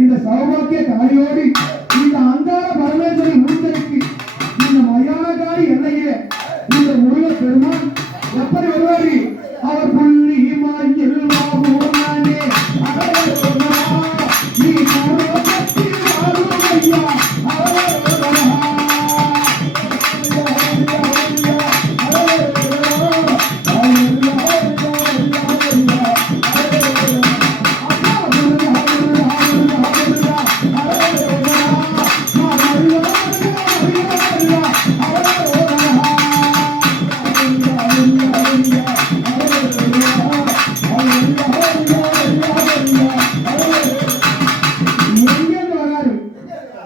இந்த சௌபாக்கிய காளியோடு இந்த அங்கார பரமேஸ்வரி மூர்த்திக்கு இந்த மயானகாரி எல்லையில இந்த முருக பெருமான் எப்படி வருவாரு? அவர் புள்ளி மயில் வாகுமானே நீ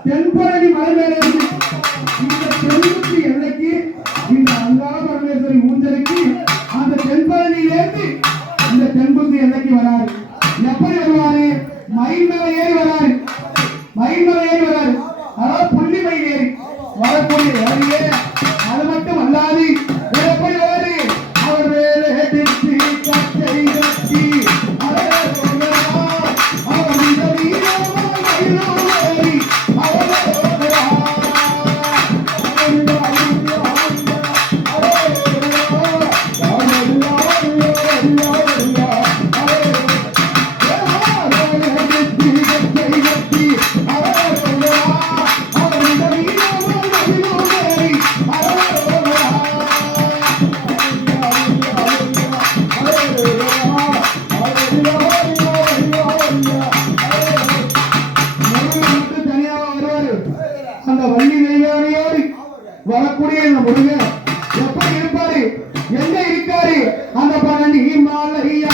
தென்பழனி மலை மேலே இந்த தென்குத்தி எல்லைக்கு இந்த அங்கார பரமேஸ்வரி ஊஞ்சலுக்கு அந்த தென்பழனியிலேருந்து இந்த தென்குத்தி எல்லைக்கு வராரு. எப்படி வருவாரு? மயில் மேல ஏறி வராரு. மயில் மேல ஏறி வராரு. அதாவது புள்ளி மயில் ஏறி வரக்கூடிய ஏறியே. அது மட்டும் அல்லாது எப்படி வராரு? அவர் வேலை கட்டி கட்டை கட்டி அந்த வள்ளி தெய்வானையோடு வரக்கூடிய இந்த முருகன் எப்படி இருப்பாரு? எங்க இருக்காரு? அந்த பழனி மாலையா